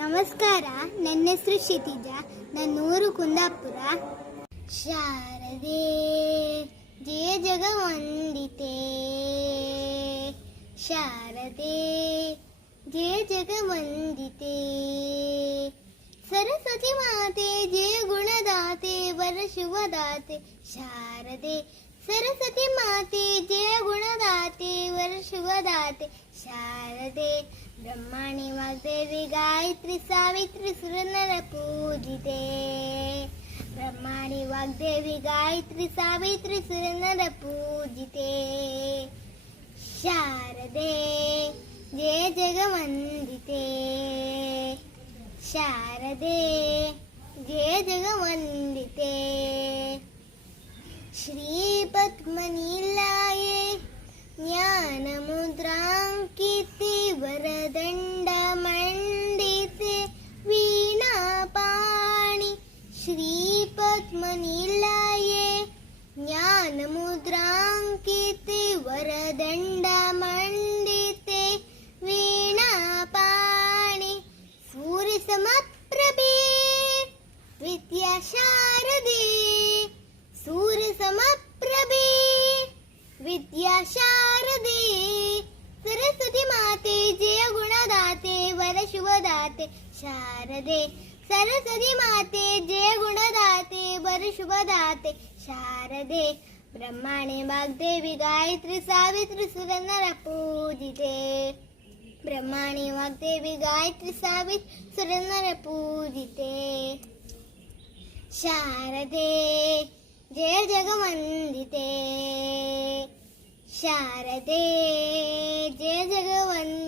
ನಮಸ್ಕಾರ ನನ್ನ ಹೆಸರು ಕ್ಷಿತಿಜ ನನ್ನೂರು ಕುಂದಾಪುರ ಶಾರದೇ ಜಯ ಜಗ ಜಗವಂದಿತೆ ಶಾರದೆ ಜಯ ಜಗವಂದಿತೆ ಸರಸ್ವತಿ ಮಾತೆ ಜಯ ಗುಣದಾತೆ ವರ ಶುಭದಾತೆ ಶಾರದೆ സരസ്വതി മാതേ ജയ ഗുണദാതേ വരശുവദാതേ ശാരദേ ബ്രഹ്മണി മാതേവി ഗായത്രി സാവിത്രി സുരനര പൂജിതേ ബ്രഹ്മണി വാഗ്ദേവി ഗായത്രി സാവിത്രി സുരനര പൂജിതേ ശാരദേ ജയ ജഗവന്ദിതേ ശാരദേ ജയ ജഗവന്ദിതേ वरदण्डमण्डिते वीणापाणि वर सूर्यसमप्रभे विद्याशारदे सूर्यसमप्रभे विद्याशारदे शारदे शार माते जय गुणदाते वरशुभदाते शारदे सरस्वती माते जय गुणदाते परशुभदाते शारदे ബ്രഹ്മാണെ വാഗ്ദേവി ഗായത്രി സാവിത്രി സുരനര പൂജിതേ ബ്രഹ്മാണെ വാഗ്ദേവി ഗായത്രി സാവിത്രി സുരനര പൂജിതേ ശാരദേ ജയ ജഗവന്ദിതേ ശാരദേ ജയ ജഗവന്ദ